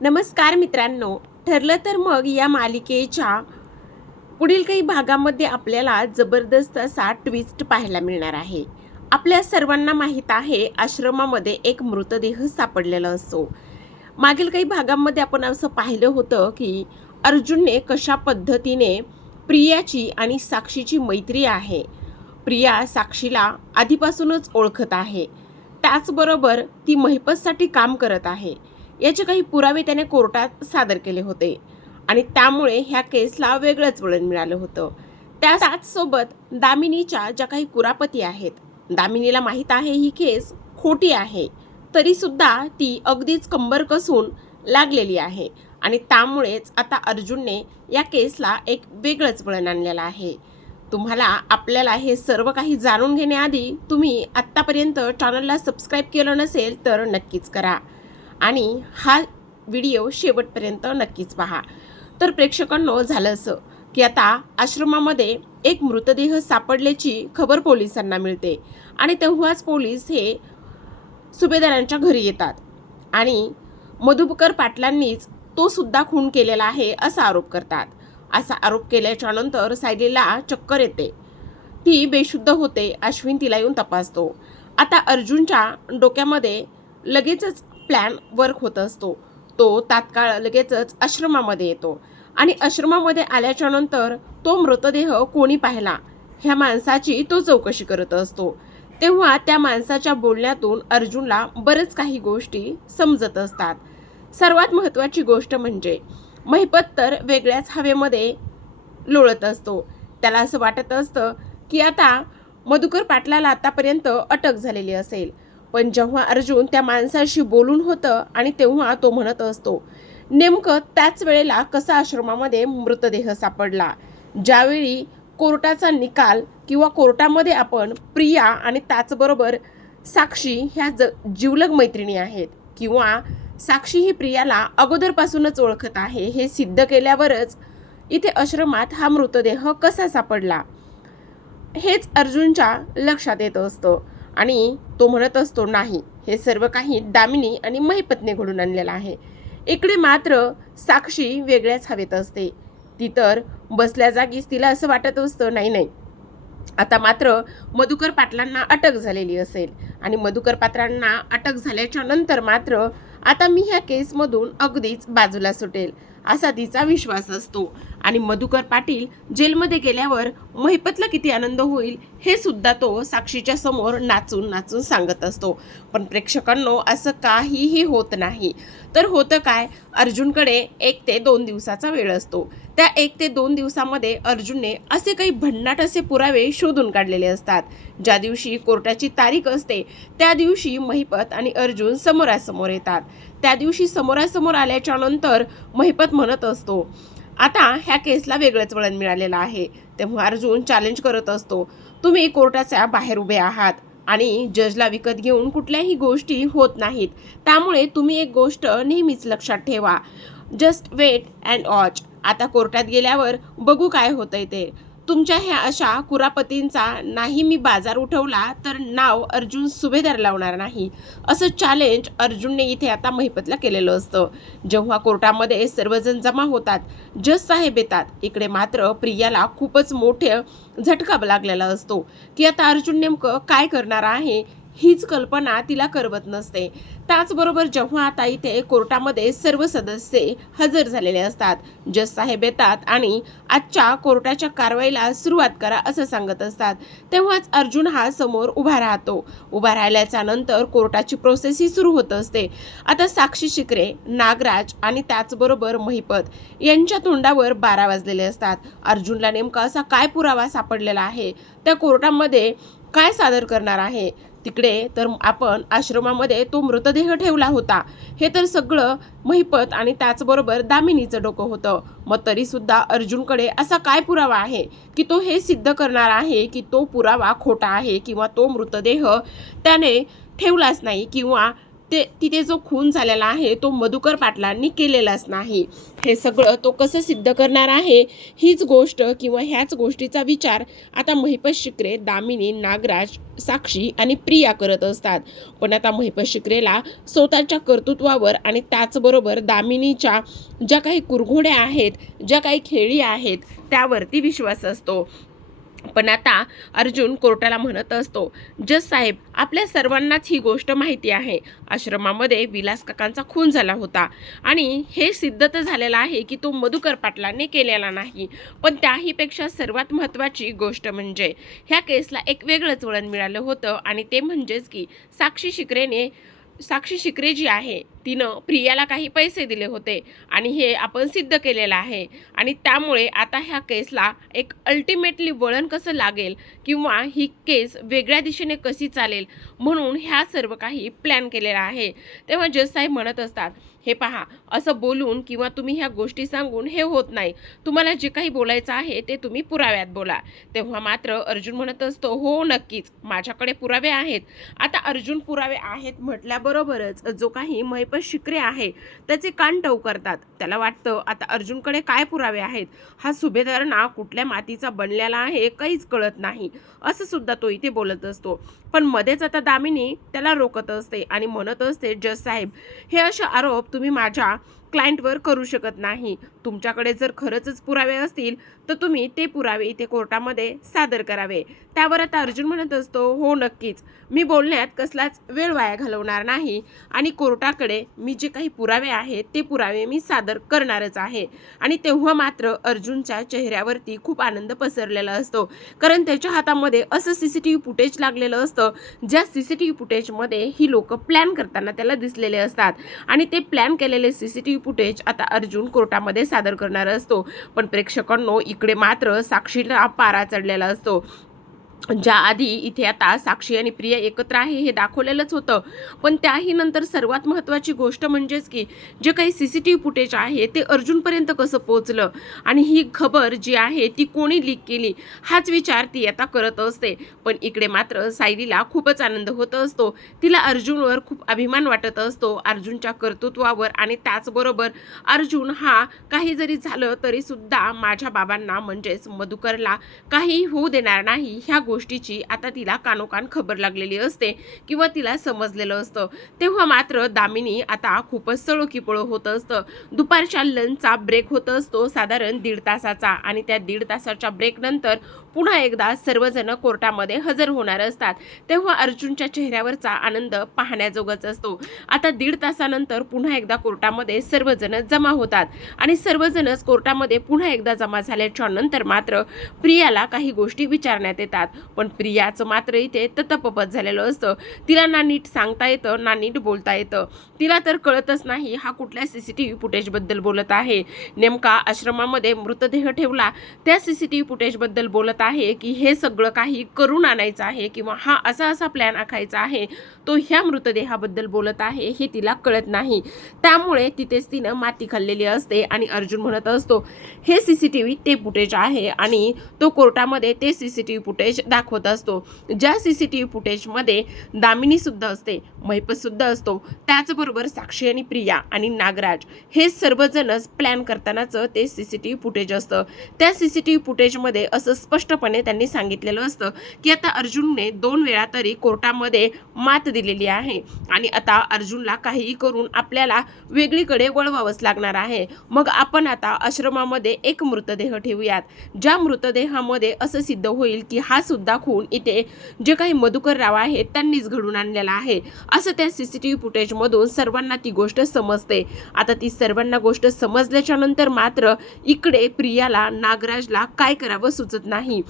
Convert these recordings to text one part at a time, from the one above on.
नमस्कार मित्रांनो. ठरलं तर मग या मालिकेच्या पुढील काही भागामध्ये आपल्याला जबरदस्त असा ट्विस्ट पाहायला मिळणार आहे. आपल्या सर्वांना माहीत आहे आश्रमामध्ये एक मृतदेह सापडलेला असतो. मागील काही भागांमध्ये आपण असं पाहिलं होतं की अर्जुनने कशा पद्धतीने प्रियाची आणि साक्षीची मैत्री आहे. प्रिया साक्षीला आधीपासूनच ओळखत आहे. त्याचबरोबर ती महिपतसाठी काम करत आहे. याचे काही पुरावे त्याने कोर्टात सादर केले होते. आणि त्यामुळे ह्या केसला वेगळंच वळण मिळालं होतं. त्या त्याचसोबत दामिनीच्या ज्या काही कुरापती आहेत दामिनीला माहीत आहे ही केस खोटी आहे तरीसुद्धा ती अगदीच कंबर कसून लागलेली आहे. आणि त्यामुळेच आता अर्जुनने या केसला एक वेगळंच वळण आणलेलं आहे. तुम्हाला आपल्याला हे सर्व काही जाणून घेण्याआधी तुम्ही आत्तापर्यंत चॅनलला सबस्क्राईब केलं नसेल तर नक्कीच करा. आणि हा व्हिडिओ शेवटपर्यंत नक्कीच पहा. तर प्रेक्षकांनो झालं असं की आता आश्रमामध्ये एक मृतदेह सापडल्याची खबर पोलिसांना मिळते आणि तेव्हाच पोलीस हे सुभेदारांच्या घरी येतात. आणि मधुबकर पाटलांनीच तो सुद्धा खून केलेला आहे असा आरोप करतात. असा आरोप केल्याच्यानंतर सायलीला चक्कर येते. ती बेशुद्ध होते अश्विन तिला येऊन तपासतो. आता अर्जुनच्या डोक्यामध्ये लगेचच प्लॅन वर्क होत असतो. तो तात्काळ लगेचच आश्रमामध्ये येतो. आणि आश्रमामध्ये आल्याच्यानंतर तो मृतदेह कोणी पाहिला? ह्या माणसाची तो चौकशी करत असतो. तेव्हा त्या माणसाच्या बोलण्यातून अर्जुनला बरेच काही गोष्टी समजत असतात. सर्वात महत्त्वाची गोष्ट म्हणजे महिपत तर वेगळ्याच हवेमध्ये लोळत असतो. त्याला असं वाटत असतं की आता मधुकर पाटलाला आतापर्यंत अटक झालेली असेल. पण जेव्हा अर्जुन त्या माणसाशी बोलून होतं आणि तेव्हा तो म्हणत असतो नेमकं त्याच वेळेला कसा आश्रमामध्ये मृतदेह सापडला? ज्यावेळी कोर्टाचा निकाल किंवा कोर्टामध्ये आपण प्रिया आणि त्याचबरोबर साक्षी ह्या ज जिवलग मैत्रिणी आहेत किंवा साक्षी ही प्रियाला अगोदरपासूनच ओळखत आहे हे सिद्ध केल्यावरच इथे आश्रमात हा मृतदेह कसा सापडला? हेच अर्जुनच्या लक्षात येत असतं. आणि तो म्हणत असतो नाही हे सर्व काही दामिनी आणि महिपत्ने घडून आणलेलं आहे. इकडे मात्र साक्षी वेगळ्याच हवेत असते. ती तर बसल्या जागीच तिला असं वाटत असतं नाही नाही. आता मात्र मधुकर पाटलांना अटक झालेली असेल आणि मधुकर पात्रांना अटक झाल्याच्यानंतर मात्र आता मी ह्या केसमधून अगदीच बाजूला सुटेल असा तिचा विश्वास असतो. आणि मधुकर पाटील जेलमध्ये गेल्यावर महिपतला किती आनंद होईल हे सुद्धा तो साक्षीच्या समोर नाचून नाचून सांगत असतो. पण प्रेक्षकांनो असं काहीही होत नाही. तर होतं काय? अर्जुनकडे एक ते दोन दिवसाचा वेळ असतो. त्या एक ते दोन दिवसामध्ये अर्जुनने असे काही भन्नाट असे पुरावे शोधून काढलेले असतात. ज्या दिवशी कोर्टाची तारीख असते त्या दिवशी महिपत आणि अर्जुन समोरासमोर येतात. त्या दिवशी समोरासमोर आल्याच्यानंतर महिपत म्हणत असतो आता ह्या केसला वेगळंच वळण मिळालेलं आहे. तेव्हा अर्जुन चॅलेंज करत असतो. तुम्ही कोर्टाच्या बाहेर उभे आहात आणि जजला विकत घेऊन कुठल्याही गोष्टी होत नाहीत. त्यामुळे तुम्ही एक गोष्ट नेहमीच लक्षात ठेवा. जस्ट वेट अँड वॉच आता कोर्टात गेल्यावर बघू काय होतंय ते. तुमच्या ह्या अशा कुरापतींचा नाही मी बाजार उठवला तर नाव अर्जुन सुभेदार लावणार नाही. असं चॅलेंज अर्जुनने इथे आता महिपतला केलेलं असतं. जेव्हा कोर्टामध्ये सर्वजण जमा होतात जज साहेब येतात इकडे मात्र प्रियाला खूपच मोठे झटका लागलेला असतो. की आता अर्जुन नेमकं काय करणार आहे? हीच कल्पना तिला करवत नसते. त्याचबरोबर जेव्हा आता इथे कोर्टामध्ये सर्व सदस्य हजर झालेले असतात जज साहेब येतात आणि आजच्या कोर्टाच्या कारवाईला सुरुवात करा असं सांगत असतात तेव्हाच अर्जुन हा समोर उभा राहतो. उभा राहिल्याच्या नंतर कोर्टाची प्रोसेस ही सुरू होत असते. आता साक्षी शिकरे नागराज आणि त्याचबरोबर महिपत यांच्या तोंडावर बारा वाजलेले असतात. अर्जुनला नेमका असा काय पुरावा सापडलेला आहे? त्या कोर्टामध्ये काय सादर करणार आहे? तिकडे तर आपण आश्रमामध्ये तो मृतदेह ठेवला होता. हे तर सगळं महिपत आणि त्याचबरोबर दामिनीचं डोकं होतं. मग तरीसुद्धा अर्जुनकडे असा काय पुरावा आहे? की तो हे सिद्ध करणार आहे की तो पुरावा खोटा आहे किंवा तो मृतदेह त्याने ठेवलाच नाही किंवा ते तिथे जो खून झालेला आहे तो मधुकर पाटलांनी केलेलाच नाही. हे सगळं तो कसं सिद्ध करणार आहे हीच गोष्ट किंवा ह्याच गोष्टीचा विचार आता महिपत शिकरे दामिनी नागराज साक्षी आणि प्रिया करत असतात. पण आता महिपत शिकरेला स्वतःच्या कर्तृत्वावर आणि त्याचबरोबर दामिनीच्या ज्या काही कुरघोड्या आहेत ज्या काही खेळी आहेत त्यावरती विश्वास असतो. पण आता अर्जुन कोर्टाला म्हणत असतो जज साहेब आपल्या सर्वांनाच ही गोष्ट माहिती आहे. आश्रमामध्ये विलास काकांचा खून झाला होता. आणि हे सिद्ध तर झालेलं आहे की तो मधुकर पाटलाने केलेला नाही. पण त्याहीपेक्षा सर्वात महत्त्वाची गोष्ट म्हणजे ह्या केसला एक वेगळंच वळण मिळालं होतं. आणि ते म्हणजेच की साक्षी शिकरेने साक्षी शिकरे जी आहे तिनं प्रियाला काही पैसे दिले होते आणि हे आपण सिद्ध केलेलं आहे. आणि त्यामुळे आता ह्या केसला एक अल्टिमेटली वळण कसं लागेल किंवा ही केस वेगळ्या दिशेने कशी चालेल म्हणून ह्या सर्व काही प्लॅन केलेला आहे. तेव्हा जज म्हणजे साहेब म्हणत असतात हे पहा असं बोलून किंवा तुम्ही ह्या गोष्टी सांगून हे होत नाही. तुम्हाला जे काही बोलायचं आहे ते तुम्ही पुराव्यात बोला. तेव्हा मात्र अर्जुन म्हणत असतो हो नक्कीच. माझ्याकडे पुरावे आहेत. आता अर्जुन पुरावे आहेत म्हटल्याबरोबरच जो काही पण शिकरे आहे. त्याचे कान टव करतात. त्याला वाटतं आता अर्जुनकडे काय पुरावे आहेत? हा सुभेदारांना कुठल्या मातीचा बनलेला आहे काहीच कळत नाही. असं सुद्धा तो इथे बोलत असतो. पण मध्येच आता दामिनी त्याला रोखत असते आणि म्हणत असते जज साहेब हे असे आरोप तुम्ही माझ्या क्लायंटवर करू शकत नाही. तुमच्याकडे जर खरंच पुरावे असतील तर तुम्ही ते पुरावे इथे कोर्टामध्ये सादर करावे. त्यावर आता अर्जुन म्हणत असतो हो नक्कीच. मी बोलण्यात कसलाच वेळ वाया घालवणार नाही आणि कोर्टाकडे मी जे काही पुरावे आहेत ते पुरावे मी सादर करणारच आहे. आणि तेव्हा मात्र अर्जुनच्या चेहऱ्यावरती खूप आनंद पसरलेला असतो. कारण त्याच्या हातामध्ये असं C C T V footage लागलेलं असतं ज्या सी सी टी व्ही फुटेजमध्ये ही लोक प्लॅन करताना त्याला दिसलेले असतात. आणि ते प्लॅन केलेले C C T V footage आता अर्जुन कोर्टामध्ये सादर सादर करणार असतो. पण प्रेक्षकांनो इकडे मात्र साक्षीला पारा चढलेला असतो. ज्या आधी इथे आता साक्षी आणि प्रिया एकत्र आहे हे दाखवलेलंच होतं. पण त्याही नंतर सर्वात महत्त्वाची गोष्ट म्हणजेच की जे काही C C T V footage आहे ते अर्जुनपर्यंत कसं पोहोचलं? आणि ही खबर जी आहे ती कोणी लीक केली? हाच विचार ती आता करत असते. पण इकडे मात्र सायलीला खूपच आनंद होत असतो. तिला अर्जुनवर खूप अभिमान वाटत असतो अर्जुनच्या कर्तृत्वावर. आणि त्याचबरोबर अर्जुन हा काही जरी झालं तरीसुद्धा माझ्या बाबांना म्हणजेच मधुकरला काही होऊ देणार नाही ह्या गोष्टीची आता तिला कानोकान खबर लागलेली असते किंवा तिला समजलेलं असतं. तेव्हा मात्र दामिनी आता खूपच सळोकीपळो होत असतं. दुपारच्या लंचचा ब्रेक होत असतो साधारण दीड तासाचा आणि त्या दीड तासाच्या ब्रेकनंतर पुन्हा एकदा सर्वजण कोर्टामध्ये हजर होणार असतात. तेव्हा अर्जुनच्या चेहऱ्यावरचा आनंद पाहण्याजोगच असतो. आता दीड तासानंतर पुन्हा एकदा कोर्टामध्ये सर्वजण जमा होतात आणि सर्वजणच कोर्टामध्ये पुन्हा एकदा जमा झाल्याच्यानंतर मात्र प्रियाला काही गोष्टी विचारण्यात येतात. पण प्रियाचं मात्र इथे ततपपत झालेलं असतं. तिला ना नीट सांगता येतं ना नीट बोलता येतं. तिला तर कळतच नाही हा कुठल्या सी सी टी व्ही फुटेजबद्दल बोलत आहे. नेमका आश्रमामध्ये मृतदेह ठेवला त्या सी सी टी व्ही फुटेजबद्दल बोलत आहे की हे सगळं काही करून आणायचं आहे किंवा हा असा असा प्लॅन आखायचा आहे तो ह्या मृतदेहाबद्दल बोलत आहे हे तिला कळत नाही. त्यामुळे तिथेच तिनं माती खाल्लेली असते आणि अर्जुन म्हणत असतो हे सी सी टी व्ही ते फुटेज आहे आणि तो कोर्टामध्ये ते C C T V footage दाखवत असतो. ज्या सी सी टी व्ही फुटेजमध्ये दामिनीसुद्धा असते महिपतसुद्धा असतो त्याचबरोबर साक्षी आणि प्रिया आणि नागराज हे सर्वजणच प्लॅन करतानाचं ते C C T V footage असतं. त्या सी सी टी व्ही फुटेजमध्ये असं स्पष्टपणे त्यांनी सांगितलेलं असतं की आता अर्जुनने दोन वेळा तरी कोर्टामध्ये मात दिलेली आहे आणि आता अर्जुनला काहीही करून आपल्याला वेगळीकडे वळवावंच लागणार आहे. मग आपण आता आश्रमामध्ये एक मृतदेह ठेवूयात. ज्या मृतदेहामध्ये असं सिद्ध होईल की हा सुद्धा खून. इथे जे काही मधुकर राव आहेत त्यांनीच घडून आणलेला आहे. असं त्या सी सी टी व्ही फुटेजमधून सर्वांना ती गोष्ट समजते. आता ती सर्वांना गोष्ट समजल्याच्या नंतर मात्र इकडे प्रियाला नागराजला काय करावं सुचत नाही.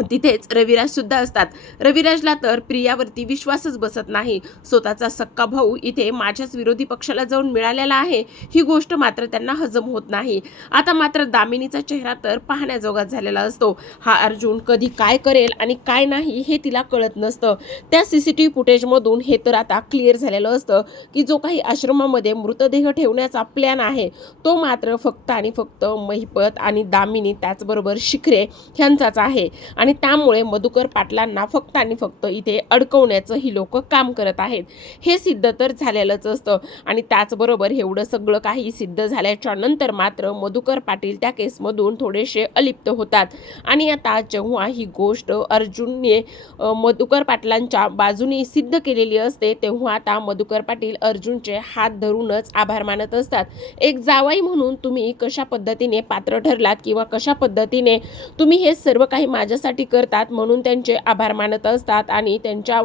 तिथेच रविराज सुद्धा असतात. रविराजला तर प्रियावरती विश्वासच बसत नाही. स्वतःचा सक्का भाऊ इथे माझ्याच विरोधी पक्षाला जाऊन मिळालेला आहे. ही गोष्ट मात्र त्यांना हजम होत नाही. आता मात्र दामिनीचा चेहरा तर पाहण्याजोगा झालेला असतो. हा अर्जुन कधी काय करेल आणि काय नाही हे तिला कळत नसतं. त्या सी सी टी व्ही फुटेजमधून हे तर आता क्लिअर झालेलं असतं की जो काही आश्रमामध्ये मृतदेह ठेवण्याचा प्लॅन आहे तो मात्र फक्त आणि फक्त महिपत आणि दामिनी त्याचबरोबर शिखरे ह्यांचाच आहे. आणि त्यामुळे मधुकर पाटलांना फक्त आणि फक्त इथे अडकवण्याचं ही लोक काम करत आहेत. हे सिद्ध तर झालेलंच असतं. आणि त्याचबरोबर एवढं सगळं काही सिद्ध झाल्याच्यानंतर मात्र मधुकर पाटील त्या केसमधून थोडेसे अलिप्त होतात. आणि आता जेव्हा ही गोष्ट अर्जुनने मधुकर पाटलांच्या बाजूने सिद्ध केलेली असते तेव्हा आता मधुकर पाटील अर्जुनचे हात धरूनच आभार मानत असतात. एक जावाई म्हणून तुम्ही कशा पद्धतीने पात्र ठरलात किंवा कशा पद्धतीने तुम्ही हे सर्व काही माझ्यासाठी करतात म्हणून त्यांचे आभार मानत असतात आणि त्यांच्या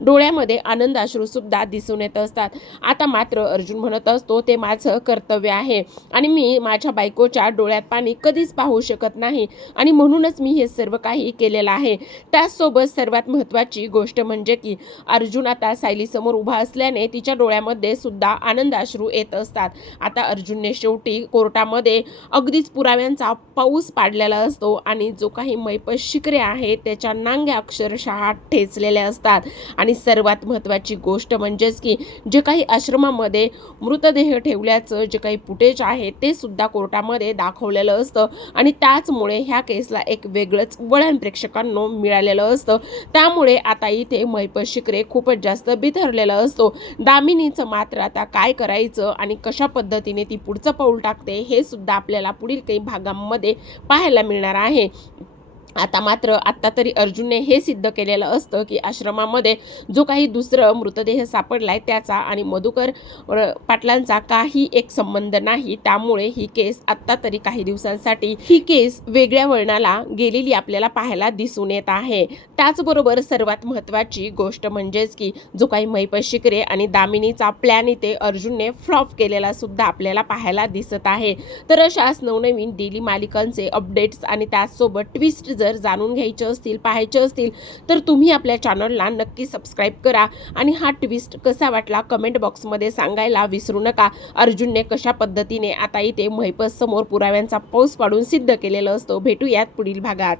डोळ्यामध्ये आनंद अश्रूसुद्धा दिसून येत असतात. आता मात्र अर्जुन म्हणत असतो ते माझं कर्तव्य आहे आणि मी माझ्या बायकोच्या डोळ्यात पाणी कधीच पाहू शकत नाही आणि म्हणूनच मी हे सर्व काही केलेलं आहे. त्याचसोबत सर्वात महत्त्वाची गोष्ट म्हणजे की अर्जुन आता सायलीसमोर उभा असल्याने तिच्या डोळ्यामध्ये सुद्धा आनंद अश्रू येत असतात. आता अर्जुनने शेवटी कोर्टामध्ये अगदीच पुराव्यांचा पाऊस पाडलेला असतो आणि जो काही मैपत शिकरे आहेत त्याच्या नांग्या अक्षरशः ठेचलेल्या असतात. आणि सर्वात महत्त्वाची गोष्ट म्हणजेच की जे काही आश्रमामध्ये मृतदेह ठेवल्याचं जे काही फुटेज आहे ते सुद्धा कोर्टामध्ये दाखवलेलं असतं. आणि त्याचमुळे ह्या केसला एक वेगळंच वळण प्रेक्षकांनो मिळालेलं असतं. त्यामुळे आता इथे महिपत शिकरे खूपच जास्त बिथरलेलं असतो. दामिनीचं मात्र आता काय करायचं आणि कशा पद्धतीने ती पुढचं पाऊल टाकते हे सुद्धा आपल्याला पुढील काही भागांमध्ये पाहायला मिळणार आहे. आता मात्र आत्ता तरी अर्जुनने हे सिद्ध केलेलं असतं की आश्रमामध्ये जो काही दुसरं मृतदेह सापडलाय त्याचा आणि मधुकर पाटलांचा काही एक संबंध नाही. त्यामुळे ही केस आत्ता तरी काही दिवसांसाठी ही केस वेगळ्या वळणाला गेलेली आपल्याला पाहायला दिसून येत आहे. त्याचबरोबर सर्वात महत्त्वाची गोष्ट म्हणजेच की जो काही महिप शिकरे आणि दामिनीचा प्लॅन इथे अर्जुनने फ्लॉप केलेला सुद्धा आपल्याला पाहायला दिसत आहे. तर अशाच नवनवीन डेली मालिकांचे अपडेट्स आणि त्याचसोबत ट्विस्ट जर जाणून घ्यायचे असतील पाहायचे असतील तर तुम्ही आपल्या चॅनलला नक्की सबस्क्राईब करा आणि हा ट्विस्ट कसा वाटला कमेंट बॉक्समध्ये सांगायला विसरू नका. अर्जुनने कशा पद्धतीने आता इथे महिपत समोर पुराव्यांचा पाऊस पाडून सिद्ध केलेलं असतो भेटूयात पुढील भागात.